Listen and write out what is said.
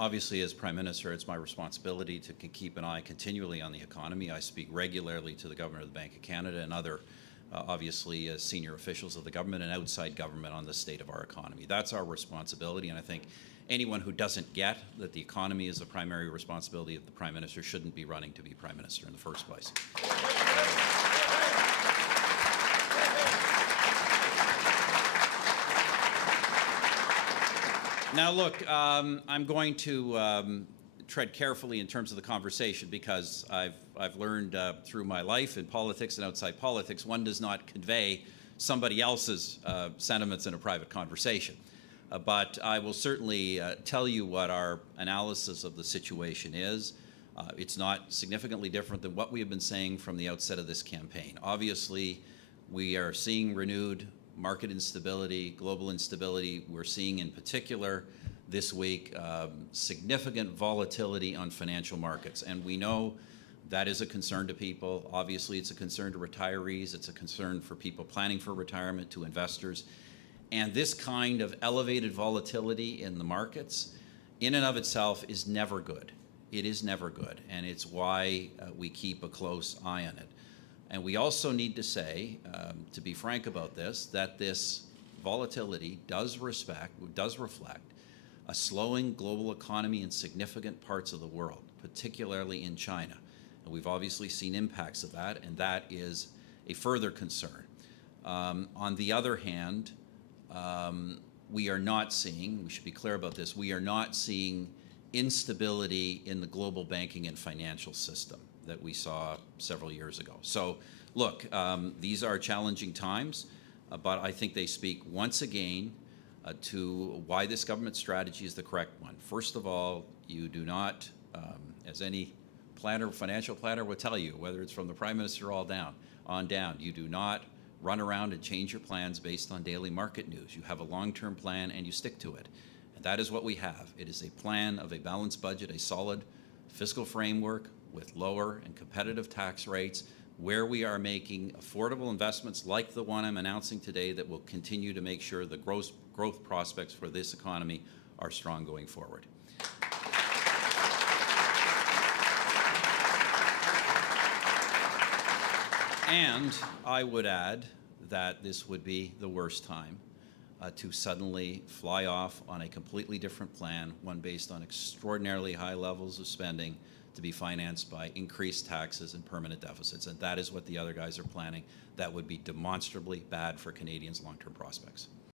Obviously, as Prime Minister, it's my responsibility to keep an eye continually on the economy. I speak regularly to the Governor of the Bank of Canada and other, obviously, senior officials of the government and outside government on the state of our economy. That's our responsibility, and I think anyone who doesn't get that the economy is the primary responsibility of the Prime Minister shouldn't be running to be Prime Minister in the first place. Now, look, I'm going to tread carefully in terms of the conversation because I've learned through my life in politics and outside politics, one does not convey somebody else's sentiments in a private conversation. But I will certainly tell you what our analysis of the situation is. It's not significantly different than what we have been saying from the outset of this campaign. Obviously, we are seeing renewed market instability, global instability. We're seeing in particular this week significant volatility on financial markets. And we know that is a concern to people. Obviously, it's a concern to retirees. It's a concern for people planning for retirement, to investors. And this kind of elevated volatility in the markets in and of itself is never good. It is never good. And it's why we keep a close eye on it. And we also need to say, to be frank about this, that this volatility does reflect a slowing global economy in significant parts of the world, particularly in China. And we've obviously seen impacts of that, and that is a further concern. On the other hand, we are not seeing, we should be clear about this, we are not seeing instability in the global banking and financial system that we saw several years ago. So, look, these are challenging times, but I think they speak once again to why this government strategy is the correct one. First of all, you do not, as any planner, financial planner would tell you, whether it's from the Prime Minister on down, you do not run around and change your plans based on daily market news. You have a long-term plan and you stick to it. And that is what we have. It is a plan of a balanced budget, a solid fiscal framework with lower and competitive tax rates, where we are making affordable investments like the one I'm announcing today that will continue to make sure the growth prospects for this economy are strong going forward. And I would add that this would be the worst time to suddenly fly off on a completely different plan, one based on extraordinarily high levels of spending to be financed by increased taxes and permanent deficits. And that is what the other guys are planning. That would be demonstrably bad for Canadians' long-term prospects.